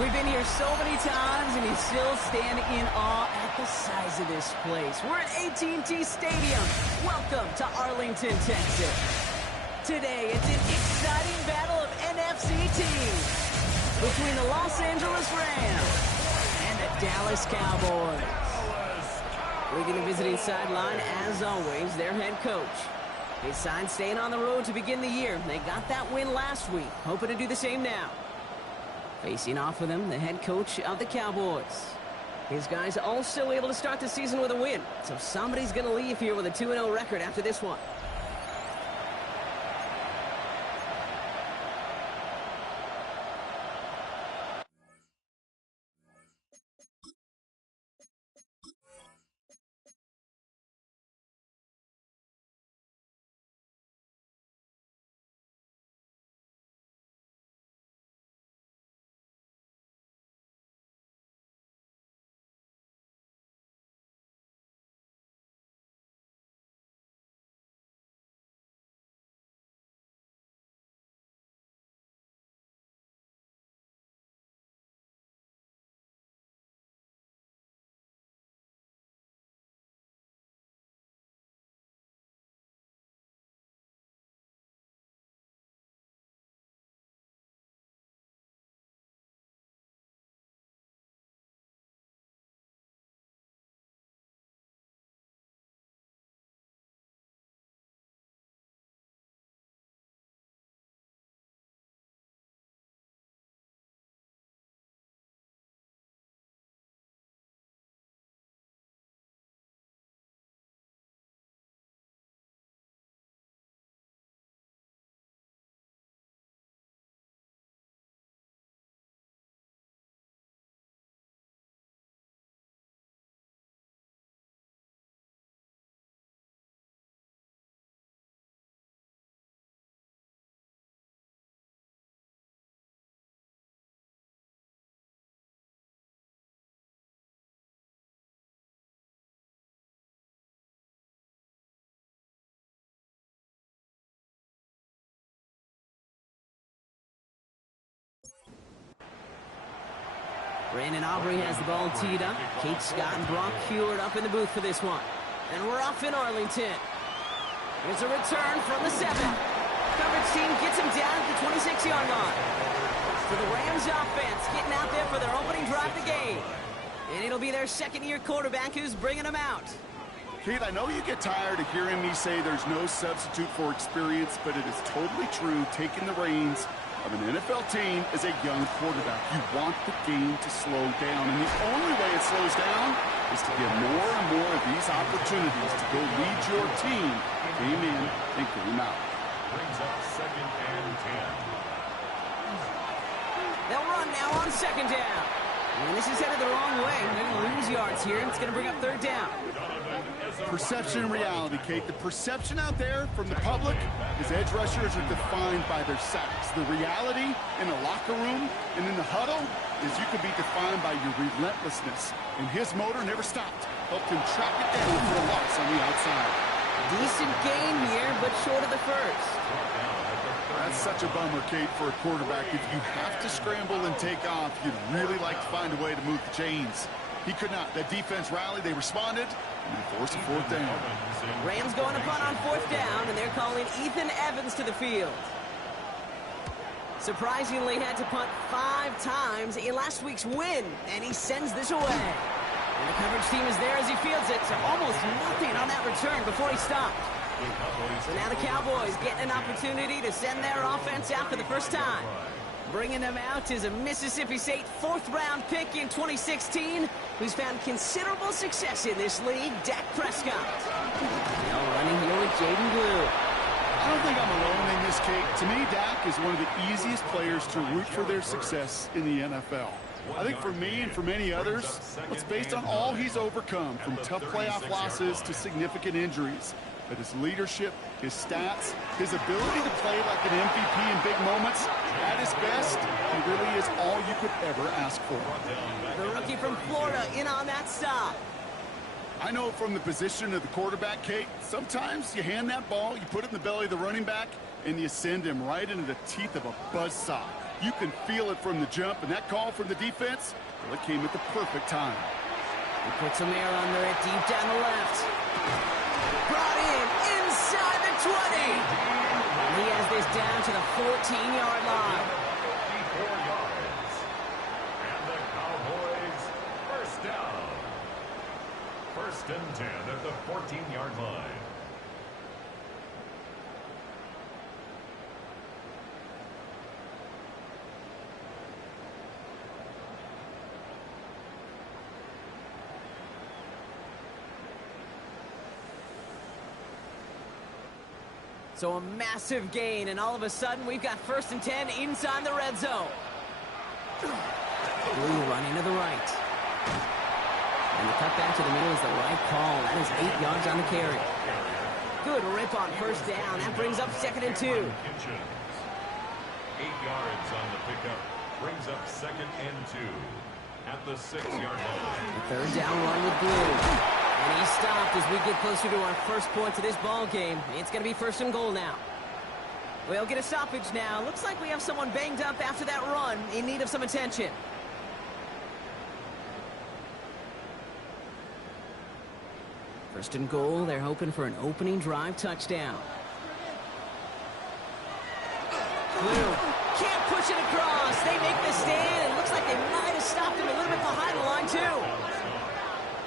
We've been here so many times, and you still stand in awe at the size of this place. We're at AT&T Stadium. Welcome to Arlington, Texas. Today, it's an exciting battle of NFC teams between the Los Angeles Rams and the Dallas Cowboys. Leading the visiting sideline, as always, their head coach. They signed staying on the road to begin the year. They got that win last week, hoping to do the same now. Facing off with him, the head coach of the Cowboys. His guys also able to start the season with a win, so somebody's going to leave here with a 2-0 record after this one. Brandon Aubrey has the ball teed up. Kate Scott and Brock Heward up in the booth for this one. And we're off in Arlington. Here's a return from the 7. Coverage team gets him down at the 26-yard line. So the Rams offense getting out there for their opening drive of the game. And it'll be their second-year quarterback who's bringing them out. Kate, I know you get tired of hearing me say there's no substitute for experience, but it is totally true. Taking the reins of an NFL team is a young quarterback. You want the game to slow down, and the only way it slows down is to get more and more of these opportunities to go lead your team game in and game out. Brings up 2nd and 10. They'll run now on 2nd down. And this is headed the wrong way. They're going to lose yards here, and it's going to bring up 3rd down. Perception and reality, Kate. The perception out there from the public is edge rushers are defined by their sacks. The reality in the locker room and in the huddle is you can be defined by your relentlessness. And his motor never stopped. Helped him track it down for a loss on the outside. Decent game here, but short of the first. That's such a bummer, Kate, for a quarterback. If you have to scramble and take off, you'd really like to find a way to move the chains. He could not. That defense rallied. They responded. And they forced a 4th down. Rams going to punt on 4th down, and they're calling Ethan Evans to the field. Surprisingly, had to punt 5 times in last week's win, and he sends this away. And the coverage team is there as he fields it, so almost nothing on that return before he stopped. So now the Cowboys getting an opportunity to send their offense out for the first time. Bringing them out is a Mississippi State 4th-round pick in 2016 who's found considerable success in this league, Dak Prescott. Now running here with Jaden Blue. I don't think I'm alone in this, Kate. To me, Dak is one of the easiest players to root for their success in the NFL. I think for me and for many others, it's based on all he's overcome, from tough playoff losses to significant injuries. But his leadership, his stats, his ability to play like an MVP in big moments, at his best, he really is all you could ever ask for. The rookie from Florida in on that stop. I know from the position of the quarterback, Kate, sometimes you hand that ball, you put it in the belly of the running back, and you send him right into the teeth of a buzzsaw. You can feel it from the jump, and that call from the defense, well, it came at the perfect time. He puts some air under it, deep down the left. Brought in, inside the 20. And he has this down to the 14-yard line. 54 yards. And the Cowboys first down. First and 10 at the 14-yard line. So a massive gain, and all of a sudden we've got first and 10 inside the red zone. Blue running to the right. And the cut back to the middle is the right call. That is 8 yards on the carry. Good rip on first down. That brings up second and 2. 8 yards on the pickup. Brings up second and 2 at the 6-yard line. The third down run with Blue. And he stopped as we get closer to our first point of this ball game. It's going to be first and goal now. We'll get a stoppage now. Looks like we have someone banged up after that run, in need of some attention. First and goal, they're hoping for an opening drive touchdown. Blue can't push it across. They make the stand. It looks like they might have stopped him a little bit behind the line, too.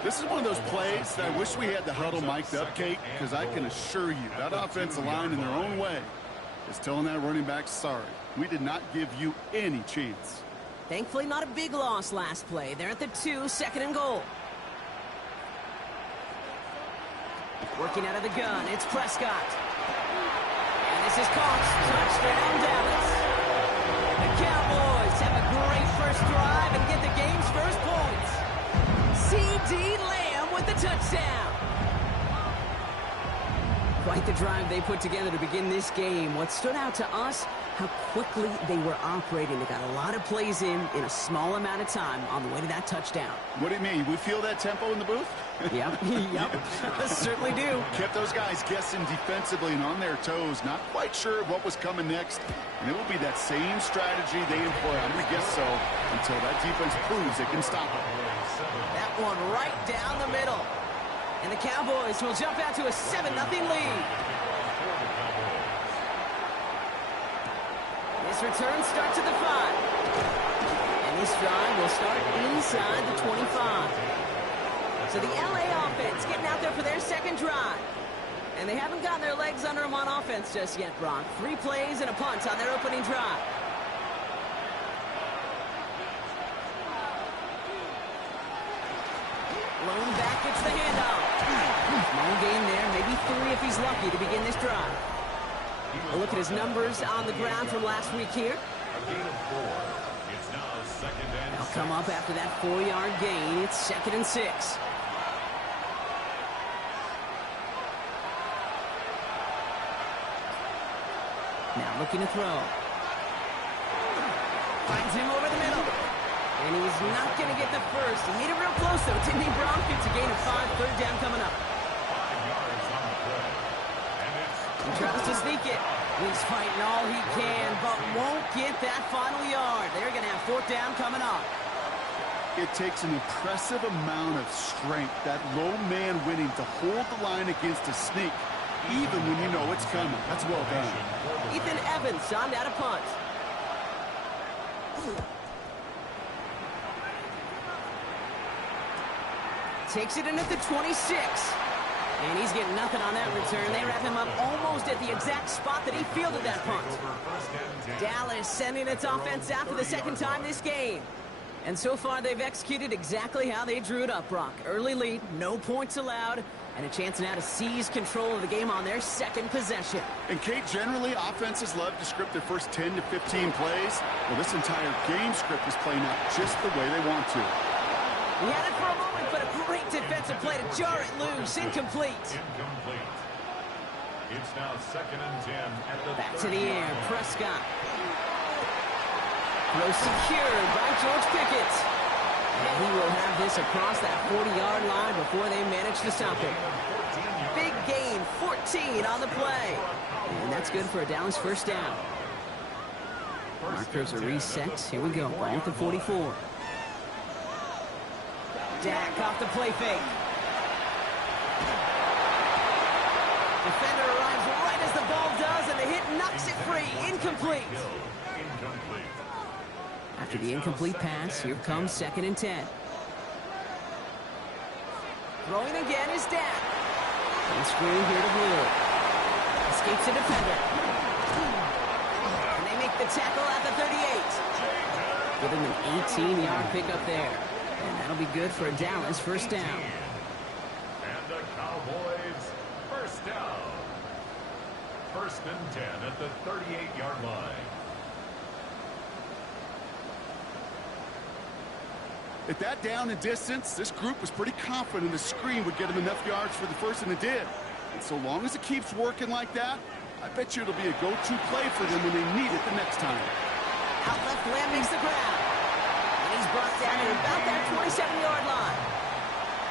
This is one of those plays that I wish we had the huddle mic'd up, Kate, because I can assure you that offensive line in their own way is telling that running back, sorry, we did not give you any chance. Thankfully, not a big loss last play. They're at the 2, second and goal. Working out of the gun, it's Prescott. And this is caught. Touchdown, Dallas. The Cowboys have a great first drive and get the game's first points. C.D. Lamb with the touchdown. Quite the drive they put together to begin this game. What stood out to us, how quickly they were operating. They got a lot of plays in a small amount of time on the way to that touchdown. What do you mean? We feel that tempo in the booth? Yep, certainly do. Kept those guys guessing defensively and on their toes, not quite sure of what was coming next. And it will be that same strategy they employ, I'm going to guess so, until that defense proves it can stop it. That one right down the middle. And the Cowboys will jump out to a 7-0 lead. This return starts at the 5. And this drive will start inside the 25. So the LA offense getting out there for their second drive. And they haven't gotten their legs under them on offense just yet, Brock. 3 plays and a punt on their opening drive. Lone back gets the handoff. Small gain there, maybe 3 if he's lucky to begin this drive. A look at his numbers on the ground from last week here. A gain of 4. It's now second and They'll come up after that 4-yard gain. It's second and 6. Now looking to throw. Finds him over the middle. And he's not going to get the first. He made it real close, though, didn't he, Brock? It's a gain of 5, third down coming up. 5 yards on the play. And it's He tries to sneak it. He's fighting all he can, but won't get that final yard. They're going to have fourth down coming up. It takes an impressive amount of strength, that low man winning, to hold the line against a sneak, even when you know it's coming. That's well done. Ethan Evans on that a punt. Takes it in at the 26. And he's getting nothing on that return. They wrap him up almost at the exact spot that he fielded that punt. Dallas sending its offense out for the second time this game. And so far, they've executed exactly how they drew it up, Brock. Early lead, no points allowed, and a chance now to seize control of the game on their second possession. And, Kate, generally, offenses love to script their first 10 to 15 plays. Well, this entire game script is playing out just the way they want to. He had it for a moment, but a great defensive play to jar it loose. Incomplete. incomplete. It's now second and 10 at the Back to the 30-yard air, line. Prescott. Throw secured by George Pickett. And he will have this across that 40-yard line before they manage to stop him. Big gain, 14 on the play. And that's good for a Dallas first down. Markers are reset. Here we go. Ball with the 44. Dak off the play fake. Defender arrives right as the ball does, and the hit knocks it free. Incomplete. After the incomplete pass, here comes 2nd and 10. Throwing again is Dak. And screen here to Blue. Escapes the defender. And they make the tackle at the 38. Give him an 18-yard pickup there. And that'll be good for a Dallas first down. And the Cowboys first down. 1st and 10 at the 38-yard line. At that down and distance, this group was pretty confident the screen would get them enough yards for the first, and it did. And so long as it keeps working like that, I bet you it'll be a go-to play for them when they need it the next time. Out left, Lamb makes the ground. And he's brought down at about that 27-yard line.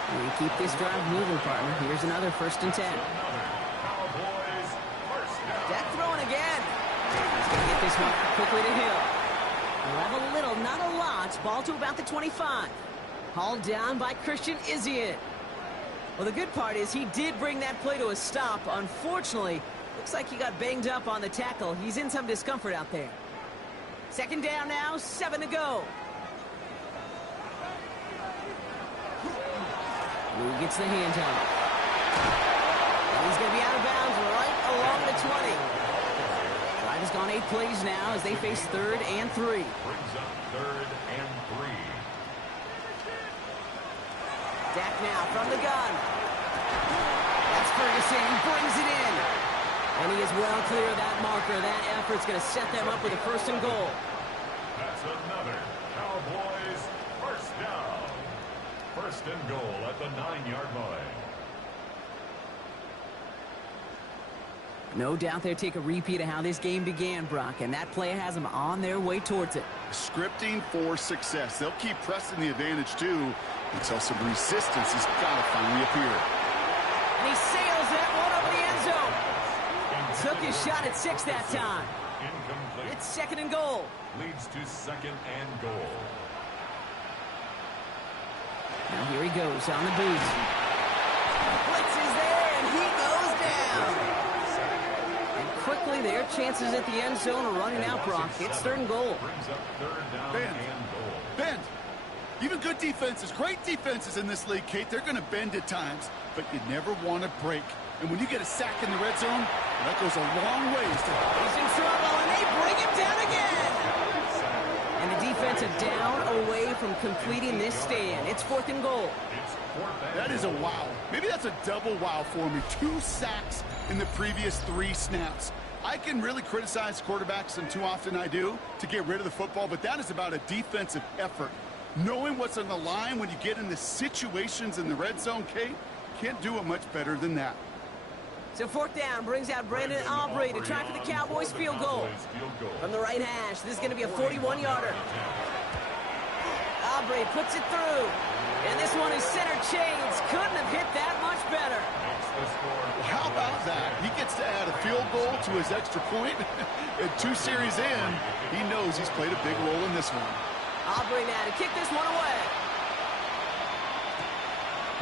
And we keep this drive moving, partner. Here's another 1st and 10. Cowboys first down. Dak throwing again. He's going to get this one out quickly to Hill. We'll have a little, not a lot. Ball to about the 25. Hauled down by Christian Izzian. Well, the good part is he did bring that play to a stop. Unfortunately, looks like he got banged up on the tackle. He's in some discomfort out there. 2nd down now, 7 to go. Blue gets the handoff. And he's going to be out of bounds right along the 20. Drive has gone 8 plays now as they face 3rd and 3. Brings up 3rd and 3. Dak now from the gun. That's Ferguson. He brings it in. And he is well clear of that marker. That effort's going to set them up with a 1st and goal. That's another Cowboys first down. 1st and goal at the 9-yard line. No doubt they'll take a repeat of how this game began, Brock, and that play has them on their way towards it. Scripting for success. They'll keep pressing the advantage, too, until some resistance has got to finally appear. And he sails that one over the end zone. Took his shot at 6 that time. Incomplete. It's 2nd and goal. Leads to 2nd and goal. Now here he goes on the boot. Blitz is there, and he goes down. And quickly, their chances at the end zone are running out, Brock. It's 3rd and goal. Brings up 3rd down Bend. and goal. Bend. Even good defenses, great defenses in this league, Kate, they're going to bend at times, but you never want to break. And when you get a sack in the red zone, that goes a long ways to... He's in trouble, and they bring him down again. And the defense is down away from completing this stand. It's 4th and goal. That is a wow. Maybe that's a double wow for me. 2 sacks in the previous 3 snaps. I can really criticize quarterbacks, and too often I do, to get rid of the football, but that is about a defensive effort. Knowing what's on the line when you get in the situations in the red zone, Kate, can't do it much better than that. So 4th down brings out Brandon Aubrey to try for the Cowboys field goal. From the right hash, this is going to be a 41-yarder. Aubrey puts it through. And this one is center chains. Couldn't have hit that much better. Well, how about that? He gets to add a field goal to his extra point. And 2 series in, he knows he's played a big role in this one. Aubrey now to kick this one away.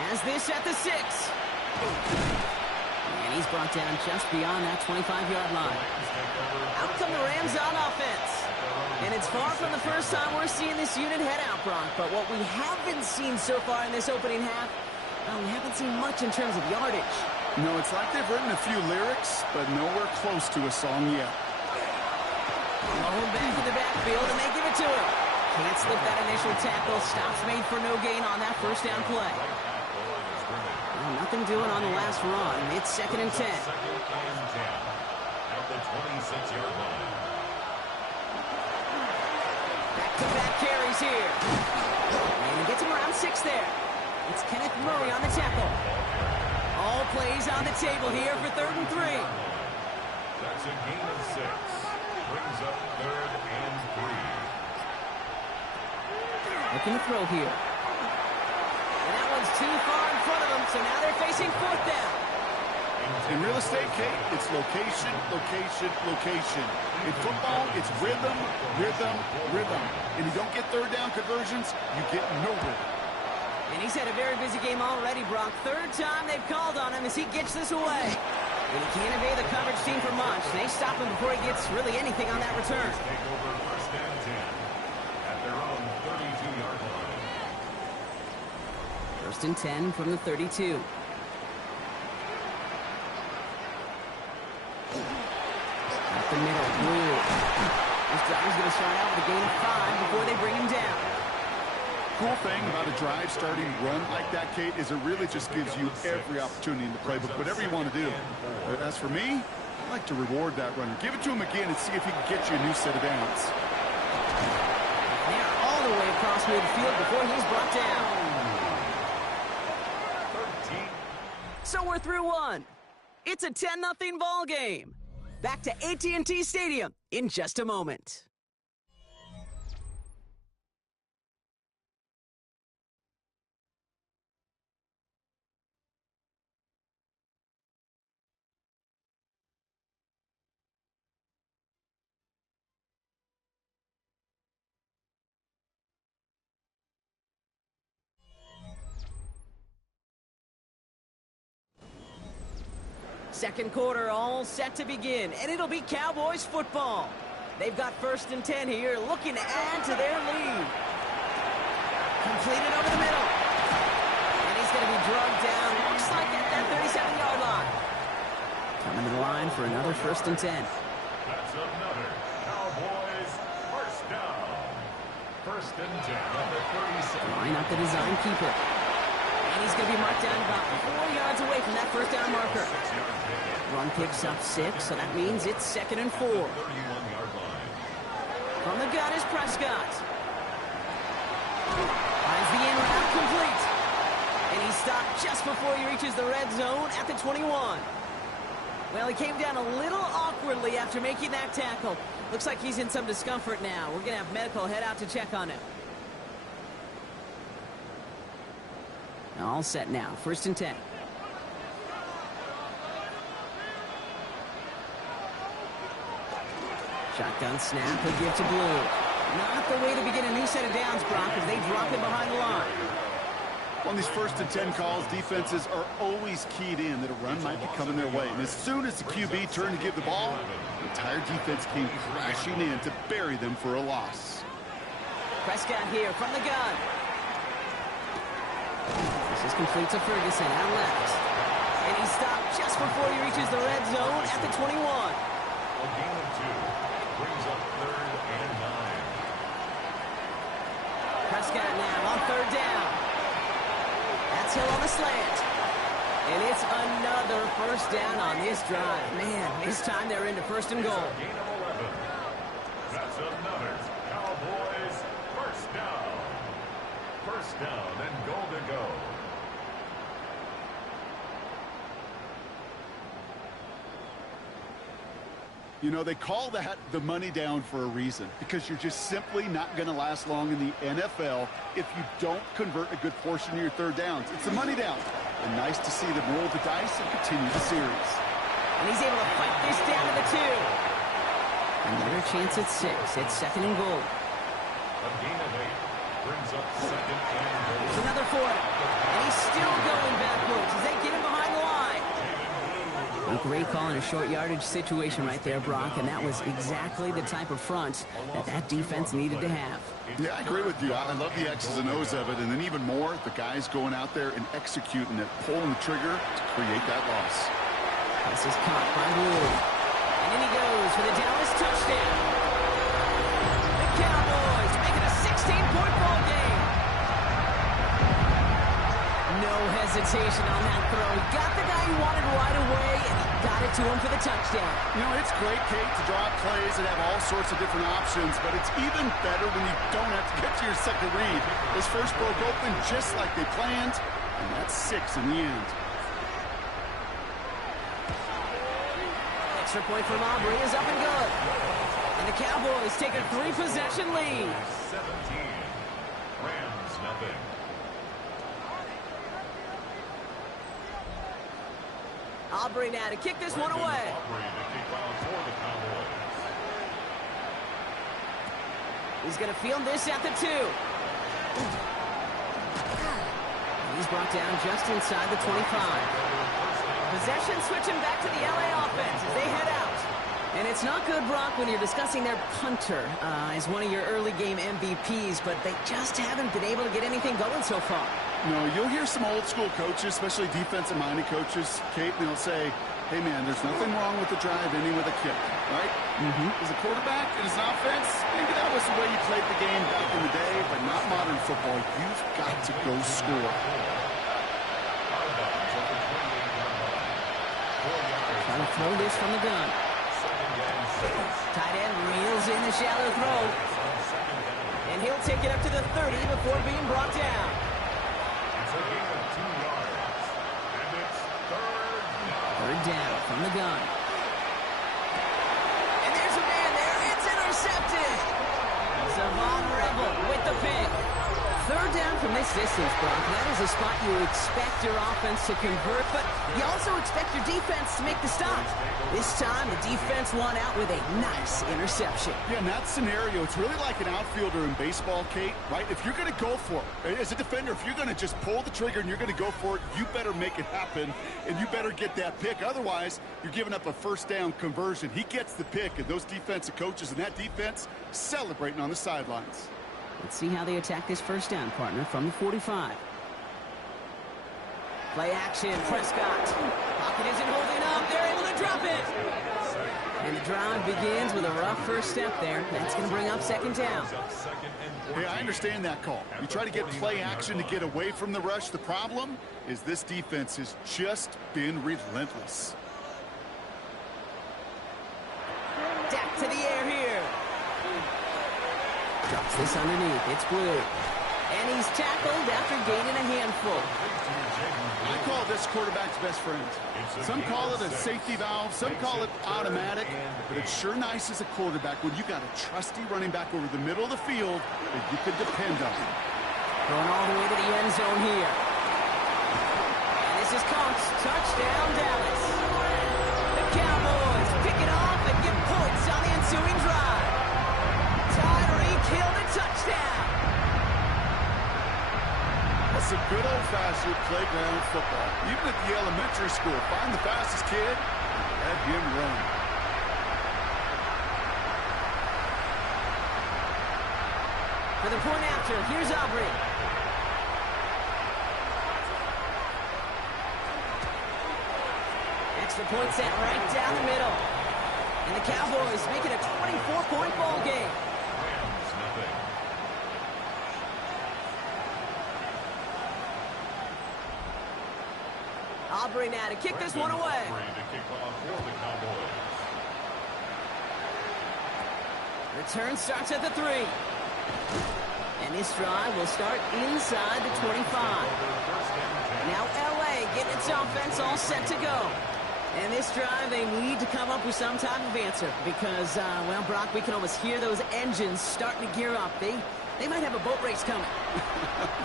Has this at the 6. And he's brought down just beyond that 25-yard line. Out come the Rams on offense. And it's far from the first time we're seeing this unit head out, Brock. But what we haven't seen so far in this opening half, well, we haven't seen much in terms of yardage. No, it's like they've written a few lyrics, but nowhere close to a song yet. Going back in the backfield, and they give it to him. Can't slip that initial tackle. Stops made for no gain on that 1st down play. Well, nothing doing on the last run. It's 2nd and 10. 2nd and 10 at the 26-yard line. Back-to-back carries here. And he gets him around 6 there. It's Kenneth Murray on the tackle. All plays on the table here for 3rd and 3. That's a gain of 6. Brings up 3rd and 3. Looking to throw here. And that one's too far in front of them, so now they're facing 4th down. In real estate, Kate, it's location, location, location. In football, it's rhythm, rhythm, rhythm. And you don't get third down conversions, you get no rhythm. And he's had a very busy game already, Brock. Third time they've called on him as he gets this away. And he can't evade the coverage team for much. They stop him before he gets really anything on that return. Take over first and 10 at their own 32-yard line. First and 10 from the 32. Up the middle, Blue. This drive's going to start out with a gain of 5 before they bring him down. Cool thing about a drive starting run like that, Kate, is it really just gives you every opportunity in the playbook, whatever you want to do. As for me, I like to reward that runner. Give it to him again and see if he can get you a new set of downs. They are all the way across midfield before he's brought down. 13. So we're through one. It's a 10-0 ball game. Back to AT&T Stadium in just a moment. Second quarter all set to begin, and it'll be Cowboys football. They've got first and 10 here, looking to add to their lead. Completed over the middle. And he's going to be drugged down, looks like at that 37-yard line. Coming to the line for another first and 10. That's another Cowboys first down. First and 10 on the 37. Line up the design keeper. And he's going to be marked down about 4 yards away from that first down marker. Run picks up 6, so that means it's second and 4. 31-yard line. From the gun is Prescott. Finds the in route complete. And he's stopped just before he reaches the red zone at the 21. Well, he came down a little awkwardly after making that tackle. Looks like he's in some discomfort now. We're going to have medical head out to check on him. All set now. First and 10. Shotgun snap, he'll give to Blue. Not the way to begin a new set of downs, Brock, as they drop him behind the line. On these first and 10 calls, defenses are always keyed in that a run might be coming their way. And as soon as the QB turned to give the ball, the entire defense came crashing in to bury them for a loss. Prescott here from the gun. This is complete to Ferguson out left. And he stopped just before he reaches the red zone at the 21. A gain of 2 brings up third and 9. Prescott now on third down. That's Hill on the slant. And it's another first down on this drive. Man, this time they're into first and goal. Gain of 11. That's another Cowboys first down. First down and goal to go. You know, they call that the money down for a reason, because you're just simply not going to last long in the NFL if you don't convert a good portion of your third downs. It's the money down. And nice to see them roll the dice and continue the series. And he's able to fight this down to the 2. Another chance at 6. It's second and goal. A gain of 8 brings up second and goal. There's another for him. And he's still going backwards as they get him behind the line. A great call in a short yardage situation right there, Brock, and that was exactly the type of front that defense needed to have. Yeah, I agree with you. I love the X's and O's of it, and then even more, the guys going out there and executing it, pulling the trigger to create that loss. This is caught by Blue. And in he goes for the Dallas touchdown. The Cowboys make it a 16-point ball game. No hesitation on that throw. He got the guy he wanted right away, and he got it to him for the touchdown. You know, it's great, Kate, to draw up plays and have all sorts of different options, but it's even better when you don't have to get to your second read. This first broke open just like they planned, and that's 6 in the end. Extra point from Aubrey is up and good. And the Cowboys take a 3-possession lead. 17. Rams nothing. Aubrey now to kick this one away. He's going to field this at the 2. He's brought down just inside the 25. Possession switching back to the LA offense as they head out. And it's not good, Brock, when you're discussing their punter as one of your early game MVPs, but they just haven't been able to get anything going so far. No, you'll hear some old school coaches, especially defensive-minded coaches, Kate, and they'll say, hey, man, there's nothing wrong with the drive ending with a kick, right? As a quarterback and as an offense, maybe that was the way you played the game back in the day, but not modern football. You've got to go score. Trying to throw this from the gun. Tight end reels in the shallow throw. And he'll take it up to the 30 before being brought down. It's a gain of 2 yards. And it's Third down from the gun. And there's a man there. It's intercepted. Savon Rebel with the pick. Third down from this distance, Brock. That is a spot you expect your offense to convert, but you also expect your defense to make the stop. This time, the defense won out with a nice interception. Yeah, in that scenario, it's really like an outfielder in baseball, Kate, right? If you're going to go for it, as a defender, if you're going to just pull the trigger and you're going to go for it, you better make it happen, and you better get that pick. Otherwise, you're giving up a first down conversion. He gets the pick, and those defensive coaches and that defense celebrating on the sidelines. Let's see how they attack this first down, partner, from the 45. Play action, Prescott. Pocket isn't holding up. They're able to drop it. And the drive begins with a rough first step there. That's going to bring up second down. Hey, I understand that call. You try to get play action to get away from the rush. The problem is this defense has just been relentless. Dak to the air here. Drops this underneath. It's Blue. And he's tackled after gaining a handful. I call this quarterback's best friend. Some call it a safety valve. Some call it automatic. But it's sure nice as a quarterback when you got a trusty running back over the middle of the field that you can depend on. Going all the way to the end zone here. And this is Conk's touchdown, Dallas. The Cowboys pick it off and get points on the ensuing drive. Tyreek Hill to touchdown. That's a good old-fashioned playground football. Even at the elementary school, find the fastest kid and let him run. For the point after, here's Aubrey. Extra point set right down the middle. And the Cowboys make it a 24-point ball game. Aubrey now to kick this one away. Return starts at the 3. And this drive will start inside the 25. Now LA getting its offense all set to go. And this drive, they need to come up with some type of answer because, well, Brock, we can almost hear those engines starting to gear up. They might have a boat race coming.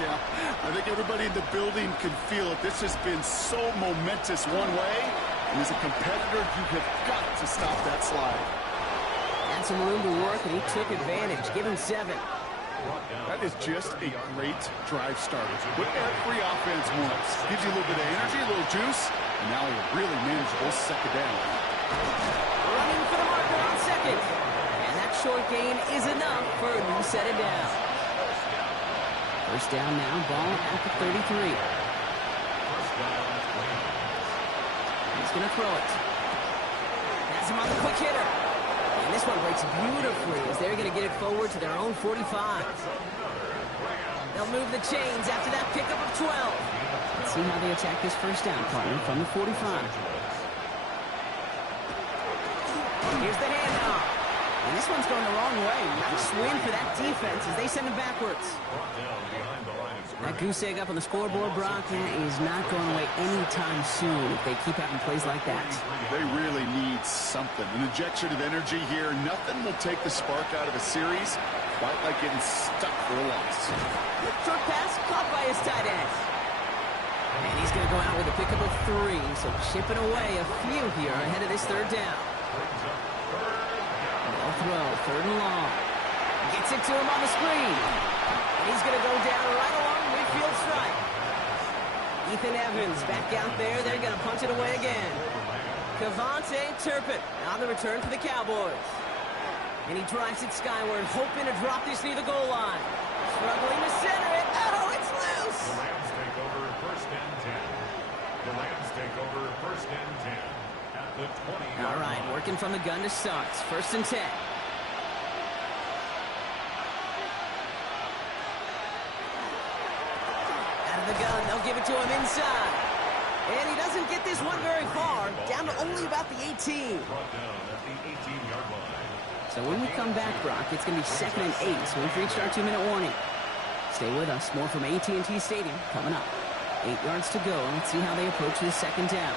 Yeah, I think everybody in the building can feel it. This has been so momentous one way, and as a competitor, you have got to stop that slide. Had some room to work, and he took advantage. Give him 7. That is just a great drive starter. What every offense wants. Gives you a little bit of energy, a little juice, and now a really manageable second down. Running for the marker on second. And that short gain is enough for a new set of down. First down now, ball at the 33. He's going to throw it. Has him on the quick hitter. And this one breaks beautifully as they're going to get it forward to their own 45. They'll move the chains after that pickup of 12. Let's see how they attack this first down, partner, from the 45. Here's the handoff. And this one's going the wrong way. Nice win for that defense as they send him backwards. That goose egg up on the scoreboard, Brock, is not going away anytime soon if they keep having plays like that. They really need something. An injection of energy here. Nothing will take the spark out of a series quite like getting stuck for a loss. Short pass caught by his tight end. And he's going to go out with to pick up a 3, so chipping away a few here ahead of this third down. No throw, third and long. Gets it to him on the screen. And he's going to go down right along midfield stripe. Ethan Evans back out there. They're going to punch it away again. Cavante Turpin on the return for the Cowboys. And he drives it skyward, hoping to drop this near the goal line. Struggling to center it. Oh, it's loose! The Rams take over first and 10. The Rams take over first and 10 at the 20. All right, working from the gun to start. First and 10. Out of the gun, they'll give it to him inside. And he doesn't get this one very far, down to only about the 18. Brought down at the 18-yard line. So when we come back, Brock, it's going to be 2nd and 8, so we've reached our 2-minute warning. Stay with us. More from AT&T Stadium coming up. 8 yards to go. Let's see how they approach this second down.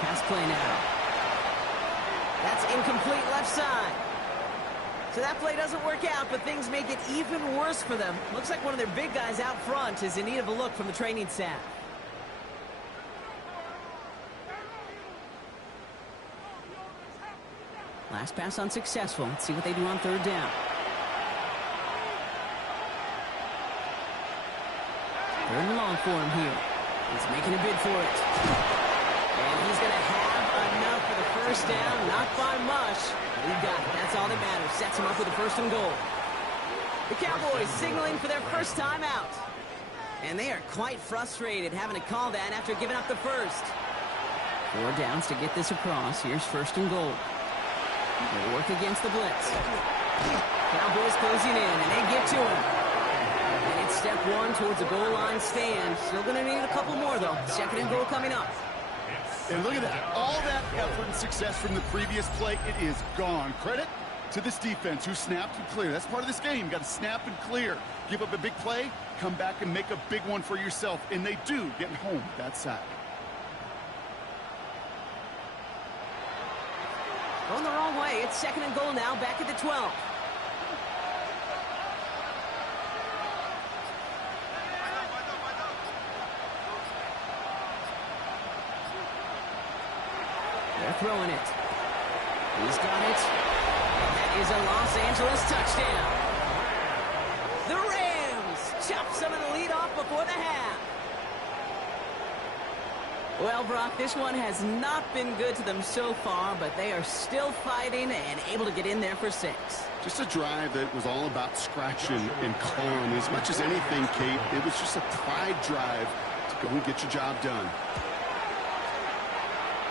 Pass play now. That's incomplete left side. So that play doesn't work out, but things make it even worse for them. Looks like one of their big guys out front is in need of a look from the training staff. Last pass unsuccessful. Let's see what they do on third down. Third and long for him here. He's making a bid for it. And he's going to have enough for the first down. Not by much. He got it. That's all that matters. Sets him up with a 1st and goal. The Cowboys signaling for their first time out. And they are quite frustrated having to call that after giving up the first. 4 downs to get this across. Here's 1st and goal. They work against the blitz. Cowboys closing in, and they get to him. And it's step 1 towards a goal line stand. Still going to need a couple more, though. 2nd and goal coming up. And look at that. All that effort and success from the previous play, it is gone. Credit to this defense who snapped and cleared. That's part of this game. You got to snap and clear. Give up a big play, come back and make a big one for yourself. And they do, getting home that sack. Going the wrong way. It's 2nd and goal now, back at the 12. They're throwing it. He's got it. And that is a Los Angeles touchdown. The Rams chop some of the lead off before the half. Well, Brock, this one has not been good to them so far, but they are still fighting and able to get in there for 6. Just a drive that was all about scratching and clawing. As much as anything, Kate, it was just a pride drive to go and get your job done.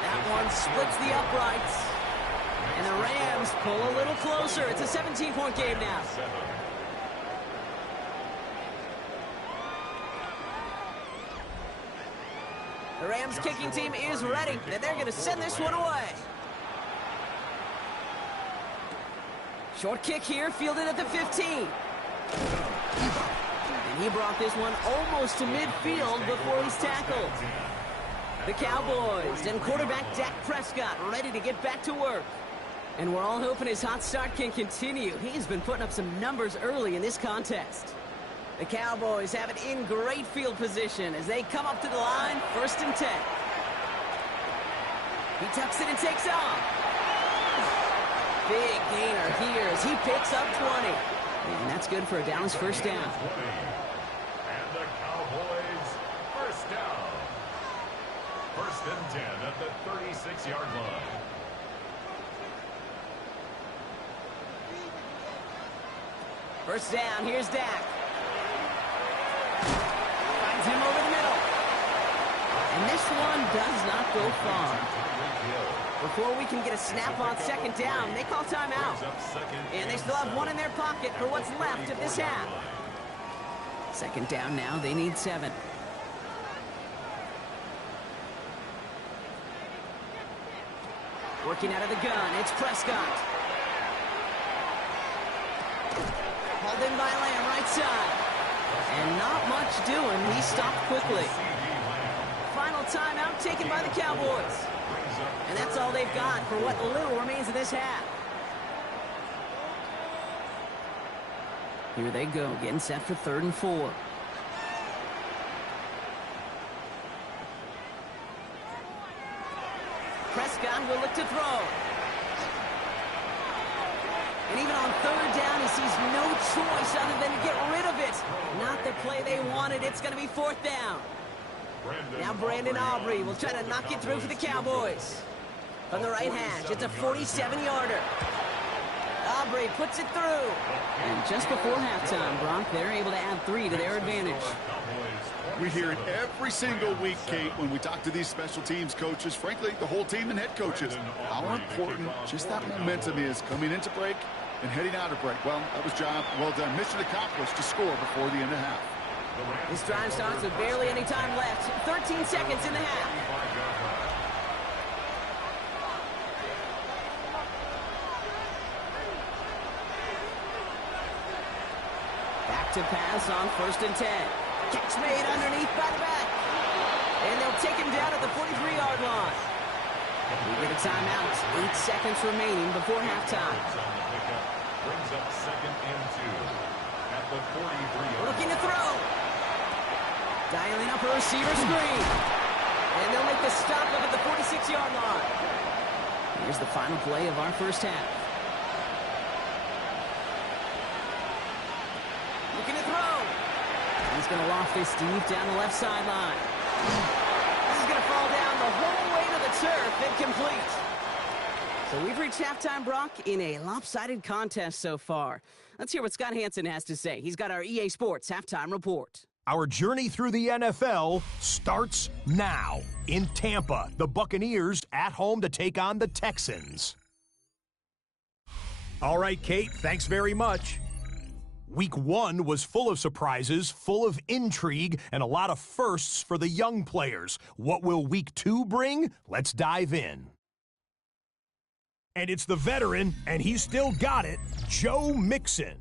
That one splits the uprights. And the Rams pull a little closer. It's a 17-point game now. The Rams kicking team is ready, and they're going to send this one away. Short kick here, fielded at the 15. And he brought this one almost to midfield before he's tackled. The Cowboys and quarterback Dak Prescott ready to get back to work. And we're all hoping his hot start can continue. He's been putting up some numbers early in this contest. The Cowboys have it in great field position as they come up to the line, 1st and 10. He tucks it and takes off. Big gainer here as he picks up 20. And that's good for a Dallas first down. And the Cowboys first down. 1st and 10 at the 36-yard line. First down, here's Dak. Finds him over the middle. And this one does not go far. Before we can get a snap on 2nd down, they call timeout. And they still have one in their pocket for what's left of this half. 2nd down now, they need 7. Working out of the gun, it's Prescott. Hauled in by Lamb, right side. And not much doing. He stopped quickly. Final timeout taken by the Cowboys. And that's all they've got for what little remains of this half. Here they go, getting set for 3rd and 4. Prescott will look to throw. And even on 3rd down, he sees no choice other than to get rid of it. Not the play they wanted. It's going to be 4th down. Now Brandon Aubrey will try to knock it through for the Cowboys. From the right hash, it's a 47-yarder. Aubrey puts it through. And just before halftime, Brock, they're able to add 3 to their advantage. We hear it every single week, Kate, when we talk to these special teams coaches, frankly, the whole team and head coaches, how important just that momentum is coming into break and heading out of break. Well, that was job well done. Mission accomplished to score before the end of half. This drive starts with barely any time left. 13 seconds in the half. Back to pass on 1st and 10. Catch made underneath by the back. And they'll take him down at the 43-yard line. We get a timeout. 8 seconds remaining before halftime. Brings up 2nd and 2 at the 43-yard. Looking to throw. Dialing up a receiver screen. And they'll make the stop up at the 46-yard line. Here's the final play of our first half. Looking to throw. He's going to loft this deep down the left sideline. This is going to fall down the whole way to the turf and complete. So we've reached halftime, Brock, in a lopsided contest so far. Let's hear what Scott Hansen has to say. He's got our EA Sports halftime report. Our journey through the NFL starts now. In Tampa, the Buccaneers at home to take on the Texans. All right, Kate, thanks very much. Week 1 was full of surprises, full of intrigue, and a lot of firsts for the young players. What will Week 2 bring? Let's dive in. And it's the veteran, and he's still got it, Joe Mixon.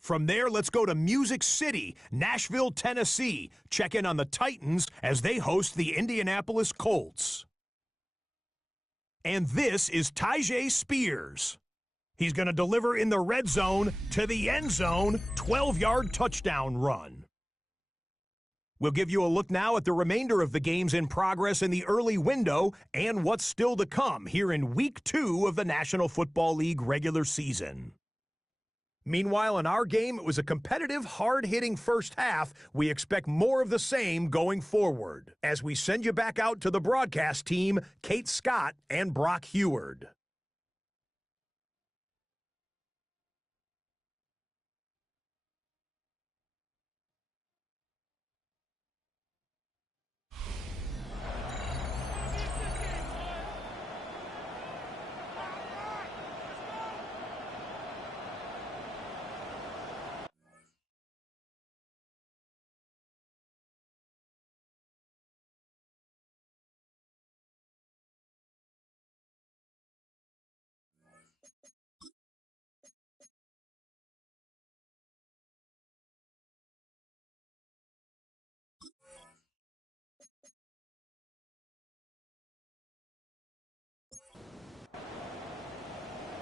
From there, let's go to Music City, Nashville, Tennessee. Check in on the Titans as they host the Indianapolis Colts. And this is Tyjae Spears. He's going to deliver in the red zone to the end zone, 12-yard touchdown run. We'll give you a look now at the remainder of the games in progress in the early window and what's still to come here in Week 2 of the National Football League regular season. Meanwhile, in our game, it was a competitive, hard-hitting first half. We expect more of the same going forward as we send you back out to the broadcast team, Kate Scott and Brock Heward.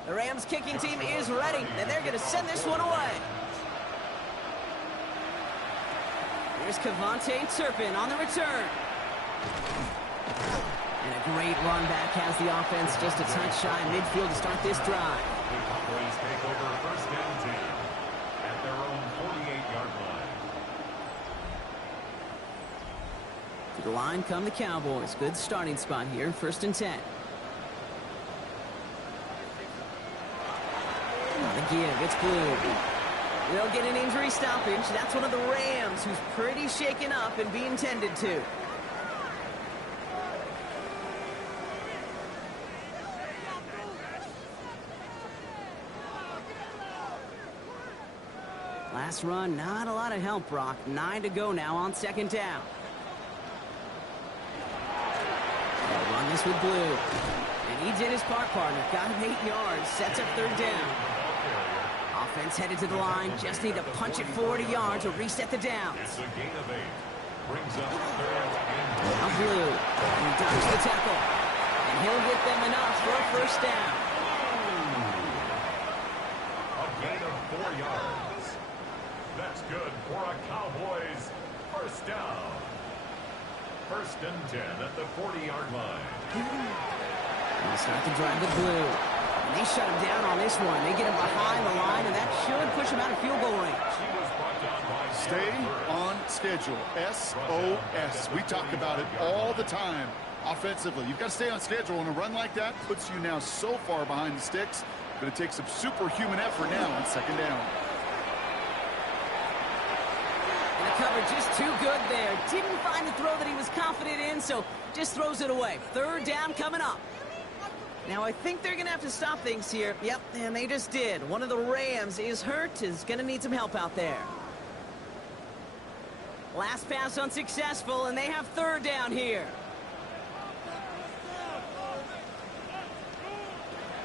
The Rams kicking team is ready, and they're going to send this one away. Here's Kevontae Turpin on the return. And a great run back has the offense just a touch shy midfield to start this drive. The Cowboys take over 1st and 10 at their own 48-yard line. To the line come the Cowboys. Good starting spot here, 1st and 10. The give, it's Blue. They'll get an injury stoppage. That's one of the Rams who's pretty shaken up and being tended to. Last run, not a lot of help, Brock. 9 to go now on 2nd down. They'll run this with Blue. And he did his part, partner. Got him 8 yards. Sets up 3rd down. Offense headed to the line. Just need to punch it 40 yards or reset the downs. It's a gain of 8. Brings up 3rd and 2. Now Blue. And he dodges the tackle. And he'll get them enough for a 1st down. A gain of 4 yards. good for a Cowboys first down. First and 10 at the 40-yard line. They start to drive the blue. And they shut him down on this one. They get him behind the line, and that should push him out of field goal range. Stay on schedule. SOS. We talk about it all the time offensively. You've got to stay on schedule, and a run like that puts you now so far behind the sticks. Going to take some superhuman effort now on second down. And the cover just too good there. Didn't find the throw that he was confident in, so just throws it away. Third down coming up. Now, I think they're going to have to stop things here. Yep, and they just did. One of the Rams is hurt, is going to need some help out there. Last pass unsuccessful, and they have third down here.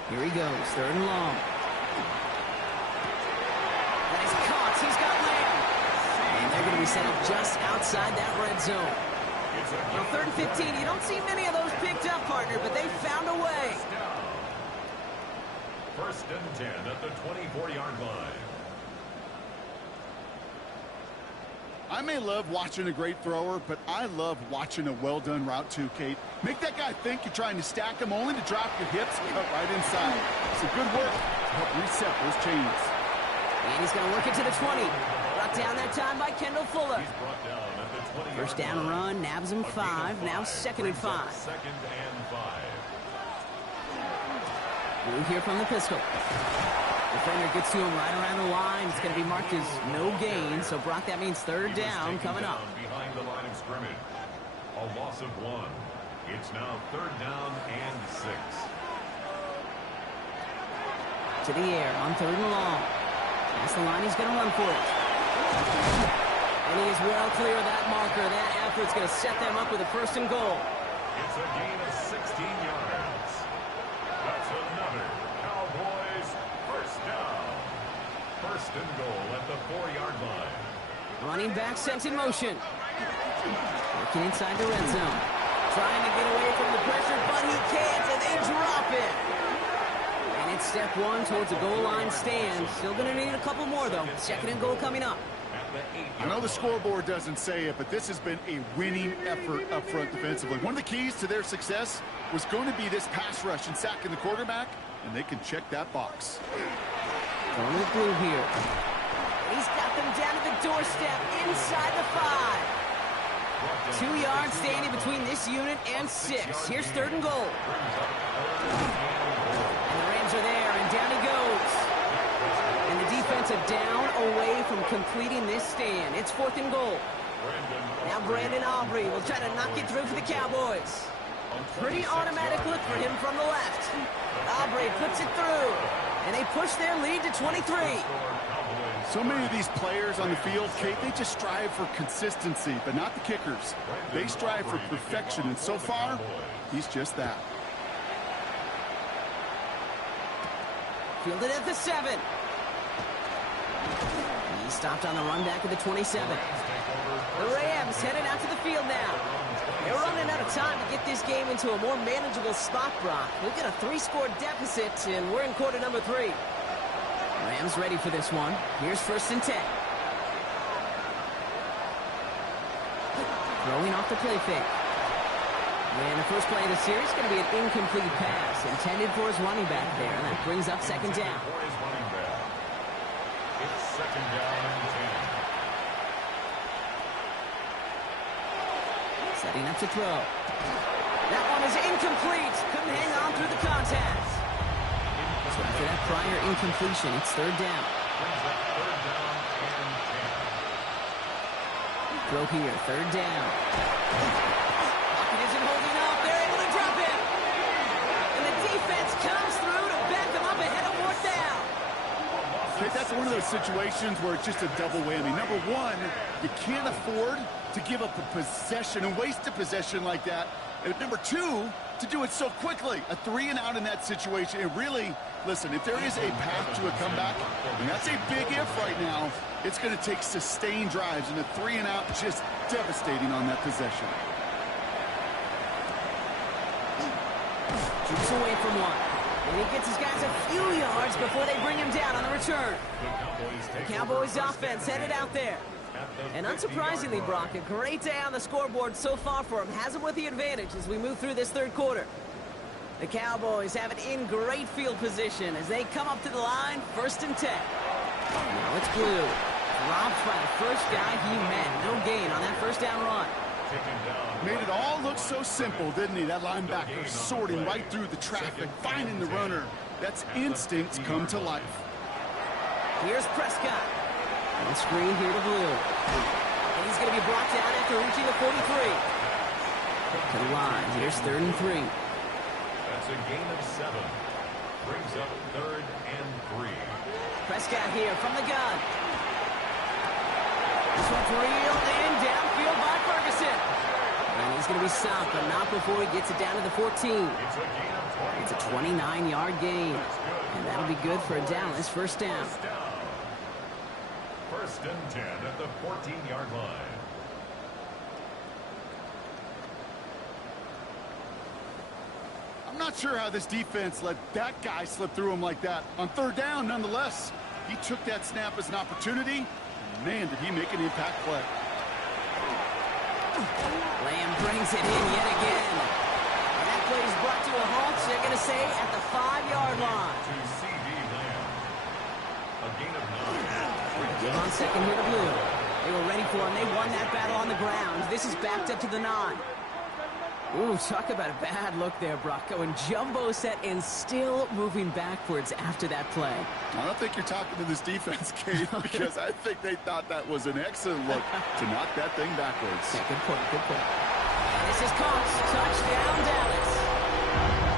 Here he goes, third and long. That is caught. He's got Lamb. And they're going to be set up just outside that red zone. Now, third and 15. You don't see many of those picked up, partner, but they found a way. First and 10 at the 24-yard line. I may love watching a great thrower, but I love watching a well-done route too, Kate. Make that guy think you're trying to stack him only to drop your hips and cut right inside. It's a good work to help reset those chains. And he's going to work it to the 20. Brought down that time by Kendall Fuller. He's brought down at the 20-yard First down run, nabs him 5. Now second and 5. Second and 5. Blue here from the pistol. Defender gets to him right around the line. It's going to be marked as no gain. So, Brock, that means third down coming up. Behind the line of scrimmage. A loss of 1. It's now third down and 6. To the air on third and long. That's the line. He's going to run for it. And he is well clear of that marker. That effort's going to set them up with a first and goal. It's a gain of 16 yards. That's another Cowboys first down. First and goal at the 4-yard line. Running back sent in motion. Working inside the red zone. Trying to get away from the pressure, but he can't, and they drop it. And it's step 1 towards a goal line stand. Still going to need a couple more, though. Second and goal coming up. I know the scoreboard doesn't say it, but this has been a winning effort up front defensively. One of the keys to their success was going to be this pass rush and sacking the quarterback, and they can check that box. Going with blue here. He's got them down to the doorstep inside the 5. 2 yards standing between this unit and 6. Here's third and goal. And the Rams are there, and down he goes. And the defensive down away from completing this stand. It's fourth and goal. Now Brandon Aubrey will try to knock it through for the Cowboys. Pretty automatic look for him from the left. Aubrey puts it through. And they push their lead to 23. So many of these players on the field, Kate, they just strive for consistency, but not the kickers. They strive for perfection, and so far, he's just that. Fielded at the 7. He stopped on the run back at the 27. The Rams headed out to the field now. They're running out of time to get this game into a more manageable spot, Brock. We've got a 3-score deficit, and we're in quarter number 3. Rams ready for this one. Here's first and 10. Throwing off the play fake. And the first play of the series is going to be an incomplete pass intended for his running back there. And that brings up second down. It's second down and 10. Setting up to throw. That one is incomplete. Couldn't hang on through the contact. So after that prior incompletion, it's third down. Throw here, third down. Pocket isn't holding up. They're able to drop it. And the defense comes through to back them up ahead of fourth down. Okay, that's one of those situations where it's just a double whammy. Number one, you can't afford to give up a possession and waste a possession like that. And number two, to do it so quickly. A 3 and out in that situation. And really, listen, if there is a path to a comeback, and that's a big if right now, it's going to take sustained drives, and a 3 and out just devastating on that possession. Keeps away from one. And he gets his guys a few yards before they bring him down on the return. The Cowboys offense headed out there. And unsurprisingly, Brock, a great day on the scoreboard so far for him. Has him with the advantage as we move through this third quarter. The Cowboys have it in great field position as they come up to the line, 1st and 10. Now it's Blue. Dropped by the first guy he met. No gain on that first down run. Made it all look so simple, didn't he? That linebacker sorting right through the traffic, finding the runner. That's instincts come to life. Here's Prescott. And screen here to Blue. And he's going to be brought down after reaching the 43. To the line. Here's 3rd and 3. That's a gain of 7. Brings up 3rd and 3. Prescott here from the gun. This one's reeled in downfield by Ferguson. And he's going to be stopped, but not before he gets it down to the 14. It's a 29-yard gain. And that'll be good for a down. This first down. 1st and 10 at the 14-yard line. I'm not sure how this defense let that guy slip through him like that. On 3rd down, nonetheless, he took that snap as an opportunity. Man, did he make an impact play. Lamb brings it in yet again. And that play is brought to a halt, so they're going to say at the 5-yard line. To C.D. Lamb. A gain of 9. Give on second here to Blue. They were ready for him. They won that battle on the ground. This is backed up to the 9. Ooh, talk about a bad look there, Brock. Going jumbo set and still moving backwards after that play. I don't think you're talking to this defense, Kate, because I think they thought that was an excellent look to knock that thing backwards. Yeah, good point, good point. And this is caught. Touchdown, Dallas.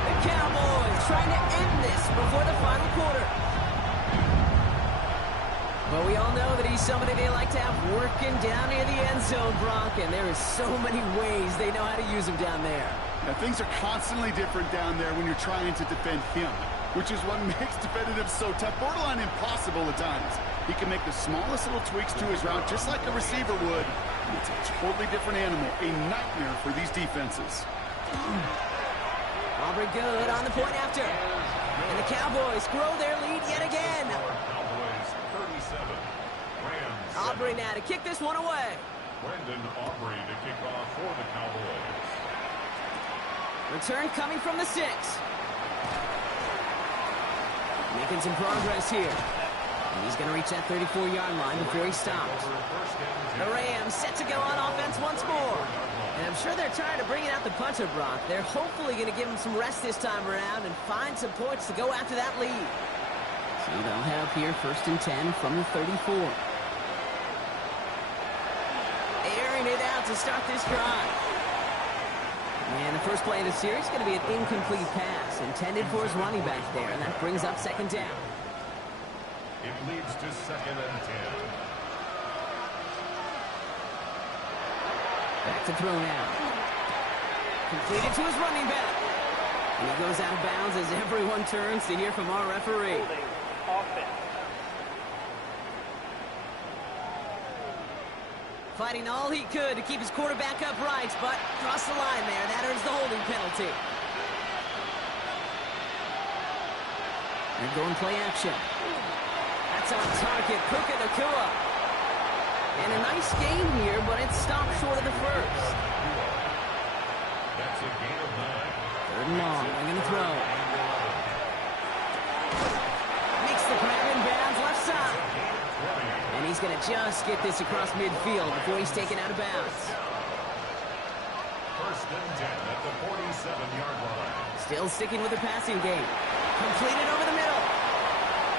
The Cowboys trying to end this before the final quarter. Well, we all know that he's somebody they like to have working down near the end zone, Brock, and there is so many ways they know how to use him down there. Now, things are constantly different down there when you're trying to defend him, which is what makes defending him so tough, borderline impossible at times. He can make the smallest little tweaks to his route just like a receiver would. It's a totally different animal, a nightmare for these defenses. Aubrey good on the point after. And the Cowboys grow their lead yet again. Cowboys 37. Rams. Aubrey now to kick this one away. Brendan Aubrey to kick off for the Cowboys. Return coming from the 6. Making some progress here. And he's going to reach that 34-yard line before he stops. The Rams set to go on offense once more. And I'm sure they're trying to bring it out the punter, Brock. They're hopefully going to give him some rest this time around and find some points to go after that lead. So they'll head up here 1st and 10 from the 34. Airing it out to start this drive. And the first play of the series is going to be an incomplete pass intended for his running back there, and that brings up 2nd down. It leads to 2nd and 10. Back to throw now. Completed to his running back. And he goes out of bounds as everyone turns to hear from our referee. Fighting all he could to keep his quarterback upright, but crossed the line there. That earns the holding penalty. And going play action. That's on target. Puka Nacua. And a nice gain here, but it stopped short of the first. That's a gain of 9. 3rd and long. They're going to throw. Makes the grab in bounds left side. And he's going to just get this across midfield before he's taken out of bounds. 1st and 10 at the 47-yard line. Still sticking with the passing game. Completed over the middle.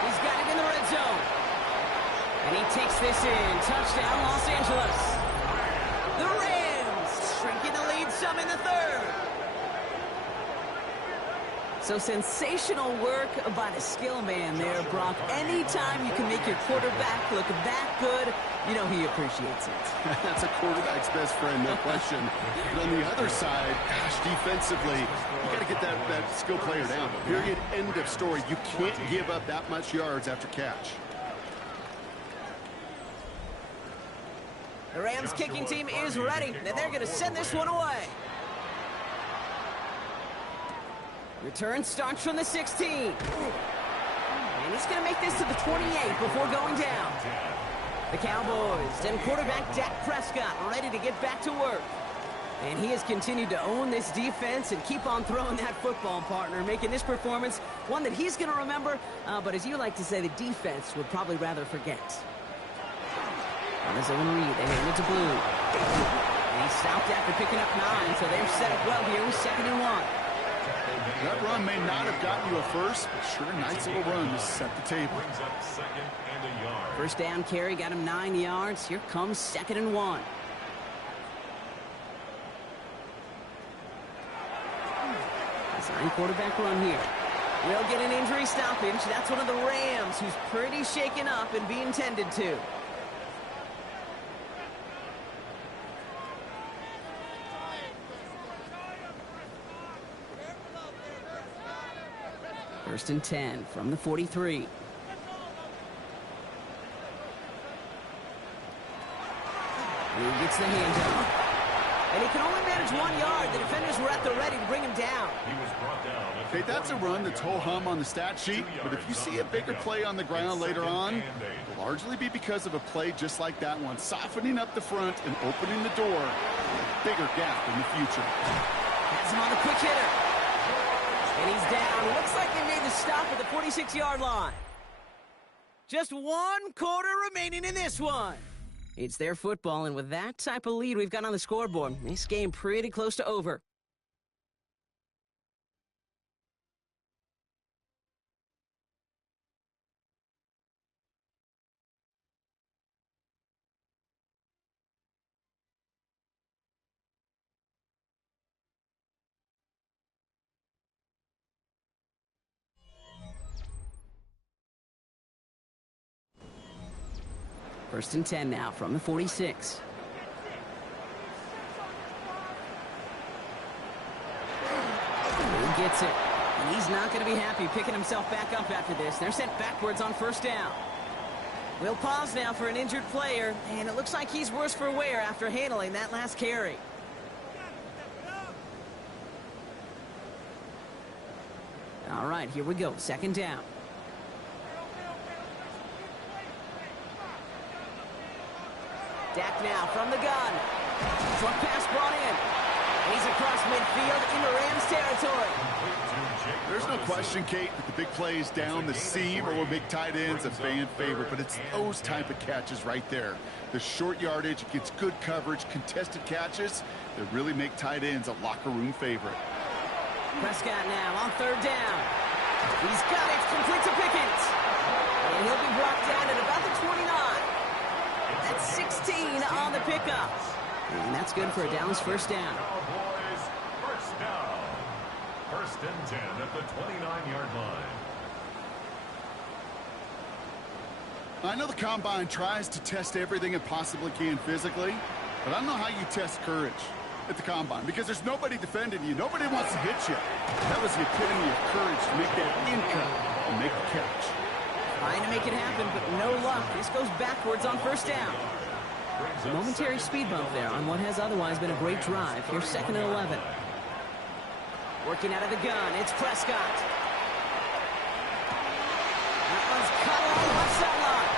He's got it in the red zone. And he takes this in. Touchdown, Los Angeles. The Rams shrinking the lead some in the 3rd. So sensational work by the skill man there, Brock. Anytime you can make your quarterback look that good, you know he appreciates it. That's a quarterback's best friend, no question. But on the other side, gosh, defensively, you got to get that skill player down. Period, end of story. You can't give up that much yards after catch. The Rams kicking team is ready, and they're going to send this one away. Return starts from the 16. And he's going to make this to the 28 before going down. The Cowboys and quarterback Dak Prescott ready to get back to work. And he has continued to own this defense and keep on throwing that football, partner, making this performance one that he's going to remember, but as you like to say, the defense would probably rather forget. There's Owen Reed. They hand it to Blue. And he's stopped after picking up 9, so they've set it well here with 2nd and 1. That run may not have gotten you a first, but sure, nice little run to set the table. First down carry got him 9 yards. Here comes 2nd and 1. Design quarterback run here. We'll get an injury stoppage. That's one of the Rams who's pretty shaken up and being tended to. First and 10 from the 43. Blue gets the handoff. And he can only manage 1 yard. The defenders were at the ready to bring him down. Okay, that's a run that's ho-hum on the stat sheet, but if you see a bigger play on the ground later on, it'll largely be because of a play just like that one, softening up the front and opening the door, bigger gap in the future. Has him on a quick hitter. And he's down. Looks like they made the stop at the 46-yard line. Just 1 quarter remaining in this one. It's their football, and with that type of lead we've got on the scoreboard, this game pretty close to over. First and 10 now from the 46. He gets it. And he's not going to be happy picking himself back up after this. They're sent backwards on first down. We'll pause now for an injured player, and it looks like he's worse for wear after handling that last carry. All right, here we go. 2nd down. Dak now from the gun. Front pass brought in. He's across midfield into Rams territory. There's no question, Kate, that the big plays down the seam or will make tight ends a fan favorite, but it's those type of catches right there. The short yardage against good coverage, contested catches that really make tight ends a locker room favorite. Prescott now on 3rd down. He's got it. Complete to Pickens. And he'll be brought down at about the 29. That's 16 on the pickup. And that's good for a Dallas first down. Cowboys first down. 1st and 10 at the 29-yard line. I know the Combine tries to test everything it possibly can physically, but I don't know how you test courage at the Combine because there's nobody defending you. Nobody wants to hit you. That was the epitome of courage to make that in cut and make the catch. Trying to make it happen, but no luck. This goes backwards on first down. A momentary speed bump there on what has otherwise been a great drive. Here's 2nd and 11. Working out of the gun, it's Prescott. That one's cut along the left sideline.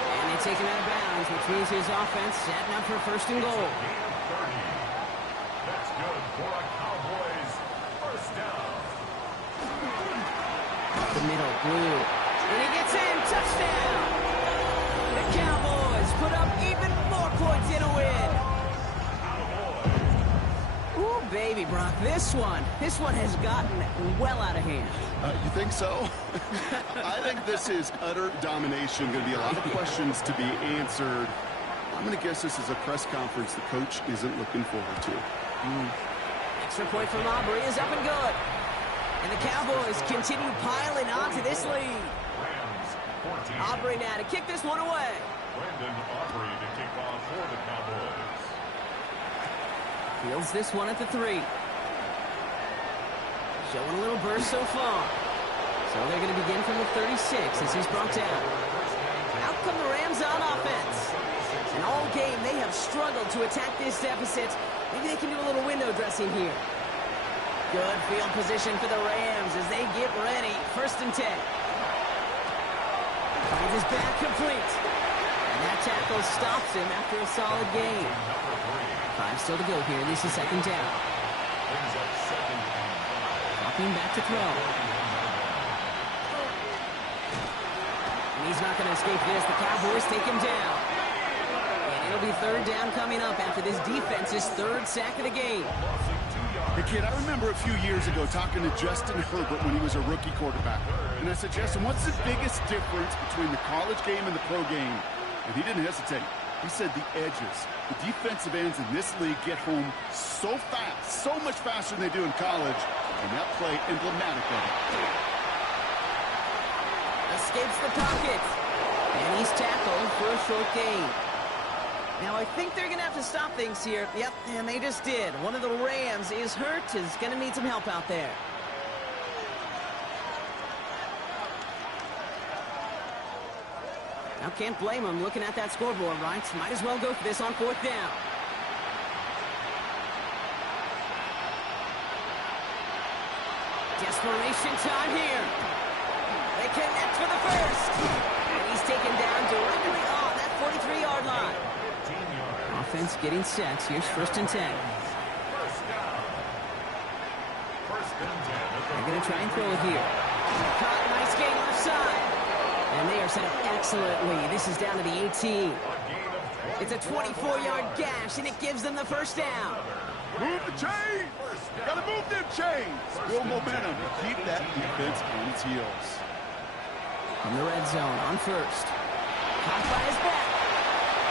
And they're taken out of bounds, which means his offense setting up for 1st and goal. That's good for a Cowboys first down. Up the middle, Blue. And he gets in, touchdown! The Cowboys put up even more points in a win. Ooh, baby, Brock, this one has gotten well out of hand. You think so? I think this is utter domination. Going to be a lot of questions to be answered. I'm going to guess this is a press conference the coach isn't looking forward to. Extra point from Aubrey is up and good. And the Cowboys continue piling on to this lead. Aubrey now to kick this one away. Brandon Aubrey to kick off for the Cowboys. Fields this one at the 3. Showing a little burst so far. So they're going to begin from the 36 as he's brought down. Out come the Rams on offense. And all game they have struggled to attack this deficit. Maybe they can do a little window dressing here. Good field position for the Rams as they get ready. 1st and 10. Finds his back complete. And that tackle stops him after a solid gain. 5 still to go here. This is 2nd down. Walking back to throw. And he's not going to escape this. The Cowboys take him down. And it'll be 3rd down coming up after this defense's 3rd sack of the game. Hey, kid, I remember a few years ago talking to Justin Herbert when he was a rookie quarterback. And I said, Justin, what's the biggest difference between the college game and the pro game? And he didn't hesitate. He said the edges. The defensive ends in this league get home so fast, so much faster than they do in college. And that play emblematic of it. Escapes the pocket. And he's tackled for a short gain. Now, I think they're going to have to stop things here. Yep, and they just did. One of the Rams is hurt, is going to need some help out there. Now, can't blame him looking at that scoreboard, right? Might as well go for this on 4th down. Desperation time here. They connect for the 1st. And he's taken down directly on that 43-yard line. Offense getting set. Here's 1st and 10. They're going to try and throw it here. Caught, nice gain left side. And they are set up excellently. This is down to the 18. It's a 24-yard gash, and it gives them the 1st down. Move the chains! Gotta move them chains! Build momentum and keep that defense on its heels. From the red zone on 1st. Caught by his back.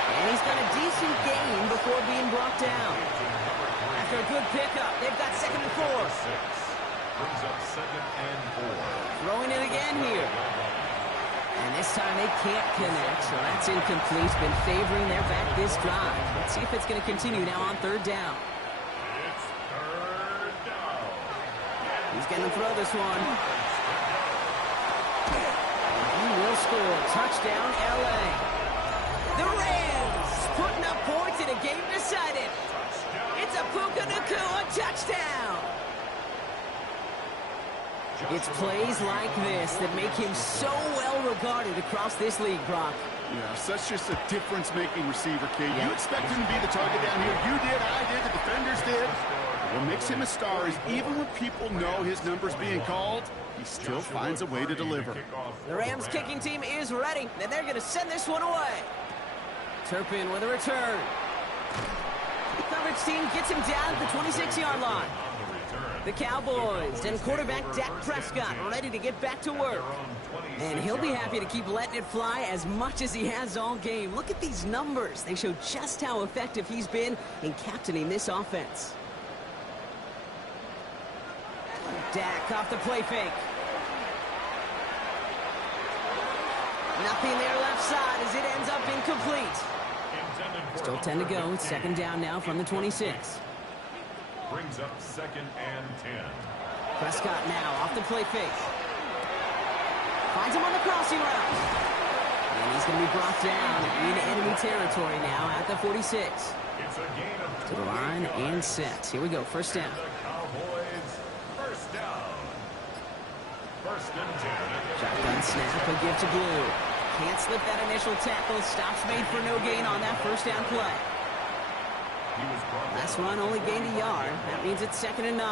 And he's got a decent gain before being brought down. After a good pickup, they've got 2nd and 4. Brings up 2nd and 4. Throwing it again here. And this time they can't connect, so that's incomplete. Been favoring their back this drive. Let's see if it's going to continue now on 3rd down. It's 3rd down. He's going to throw this one. He will score. Touchdown, L.A. The Rams putting up points in a game decided. It's a Puka Nacua touchdown. It's plays like this that make him so well regarded across this league, Brock. Yeah, such just a difference-making receiver, Kate. You expect him to be the target down here. You did, I did, the defenders did. What makes him a star is even when people know his number's being called, he still finds a way to deliver. The Rams kicking team is ready, and they're going to send this one away. Turpin with a return. The coverage team gets him down at the 26-yard line. The Cowboys and quarterback Dak Prescott ready to get back to work. And he'll be happy to keep letting it fly as much as he has all game. Look at these numbers. They show just how effective he's been in captaining this offense. Dak off the play fake. Nothing there left side as it ends up incomplete. Still 10 to go. It's 2nd down now from the 26. Brings up 2nd and 10. Prescott now off the play fake. Finds him on the crossing route. And he's going to be brought down in enemy territory now at the 46. It's a gain of 20 to the line yards. and set. Here we go. 1st down. The Cowboys, 1st down. 1st and 10. Shotgun snap, a give to Blue. Can't slip that initial tackle. Stops made for no gain on that 1st down play. Last run only gained a yard. That means it's 2nd and 9.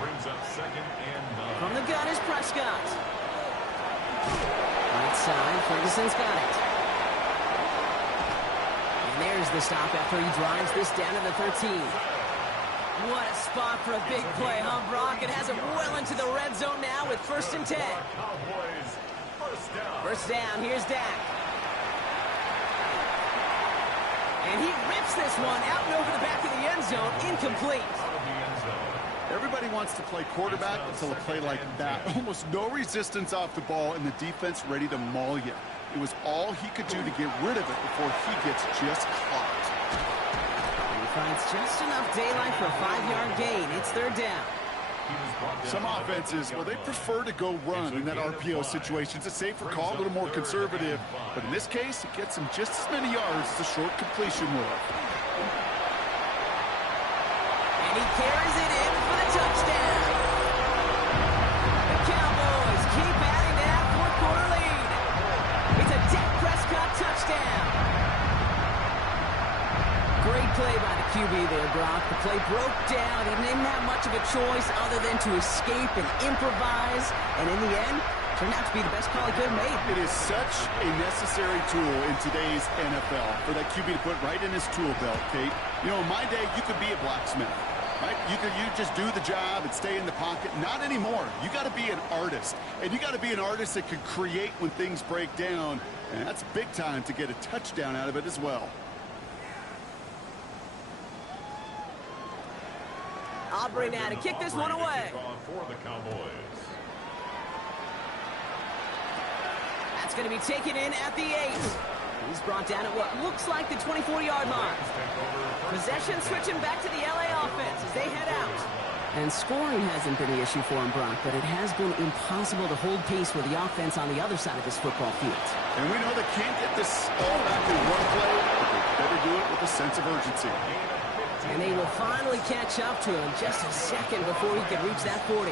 Brings up 2nd and 9. From the gun is Prescott. Right side, Ferguson's got it. And there's the stop after he drives this down to the 13. What a spot for a big play, huh, Brock? It has him well into the red zone now with 1st and 10. Cowboys, 1st down. 1st down, here's Dak. And he rips this one out and over the back of the end zone, incomplete. Everybody wants to play quarterback until a play like that. Almost no resistance off the ball and the defense ready to maul you. It was all he could do to get rid of it before he gets just caught. And he finds just enough daylight for a 5-yard gain. It's 3rd down. Some offenses, well, they prefer to go run in that RPO situation. It's a safer call, a little more conservative. But in this case, it gets him just as many yards as a short completion would. And he carries it in for the there, Brock. The play broke down. He didn't have much of a choice other than to escape and improvise. And in the end, turned out to be the best call he could have made. It is such a necessary tool in today's NFL for that QB to put right in his tool belt, Kate. You know, in my day, you could be a blacksmith, right? You just do the job and stay in the pocket. Not anymore. You got to be an artist. And you got to be an artist that can create when things break down. And that's big time to get a touchdown out of it as well. Aubrey now to kick this one away. For the Cowboys. That's going to be taken in at the 8. He's brought down at what looks like the 24-yard line. Possession switching back to the LA offense as they head out. And scoring hasn't been the issue for him, Brock, but it has been impossible to hold pace with the offense on the other side of this football field. And we know they can't get this all back in one play, but they better do it with a sense of urgency. And they will finally catch up to him just a second before he can reach that 40.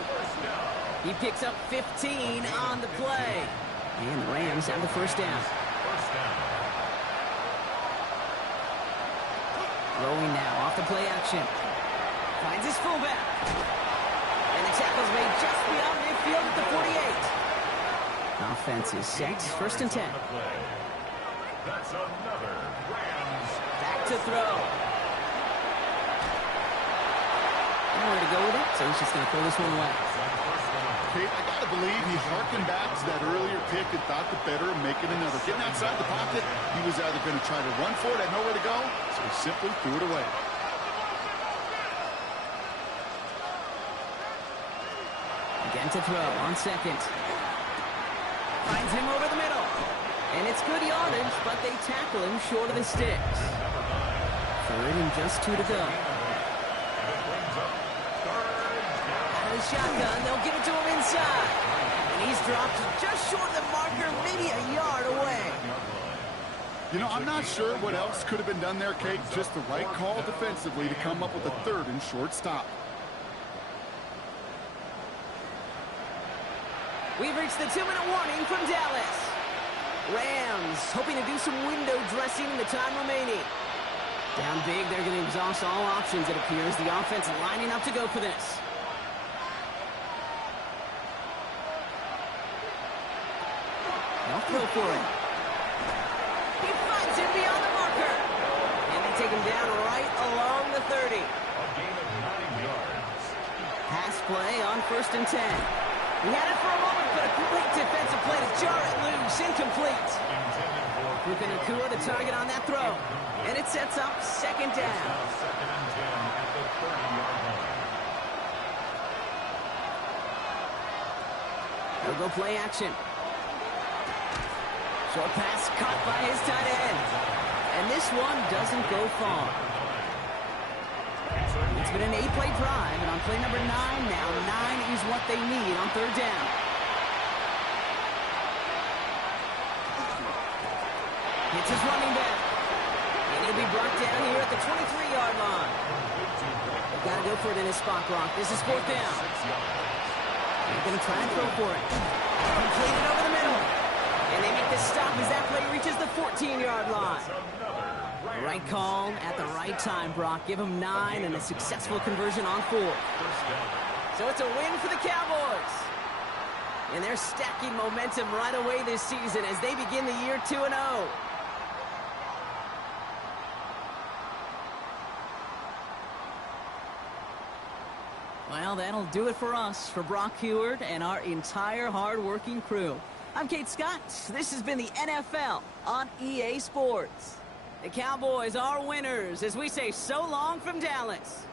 He picks up 15 on the play. And the Rams have the first down. Throwing now off the play action. Finds his fullback. And the tackle's made just beyond midfield at the 48. Offense is set. First and 10. That's another Rams. Back to throw. Nowhere to go with it, so he's just going to throw this one away. Kate, I got to believe he harkened back to that earlier pick and thought the better of making another. Getting outside the pocket, he was either going to try to run for it, had nowhere to go, so he simply threw it away. Again to throw on second. Finds him over the middle. And it's good yardage, but they tackle him short of the sticks. Third and just 2 to go. Out of the shotgun, they'll give it to him inside. And he's dropped just short of the marker, maybe a yard away. You know, I'm not sure what else could have been done there, Kate. Just the right call defensively to come up with a third and short stop. We've reached the 2-minute warning from Dallas. Rams hoping to do some window dressing in the time remaining. Down big, they're going to exhaust all options, it appears. The offense lining up to go for this. They'll throw for it. He finds him beyond the marker. And they take him down right along the 30. A gain of 9 yards. Pass play on first and 10. He had it for a moment, but a great defensive play to jar it loose. Incomplete. Ruben Nakua the target on that throw. And it sets up second down. Second and 10 at the 30-yard line. They'll go play action. Short pass caught by his tight end. And this one doesn't go far. It's been an 8-play drive, and on play number 9 now, 9 is what they need on third down. Hits his running back. And he'll be brought down here at the 23-yard line. They've got to go for it in his spot, Brock. This is fourth down. They're going to try and throw for it. Completed over the middle. And they make the stop as that play reaches the 14-yard line. Right call at the right time, Brock. Give them 9 and a successful conversion on 4. So it's a win for the Cowboys. And they're stacking momentum right away this season as they begin the year 2-0. Well, that'll do it for us, for Brock Huard and our entire hard-working crew. I'm Kate Scott. This has been the NFL on EA Sports. The Cowboys are winners as we say so long from Dallas.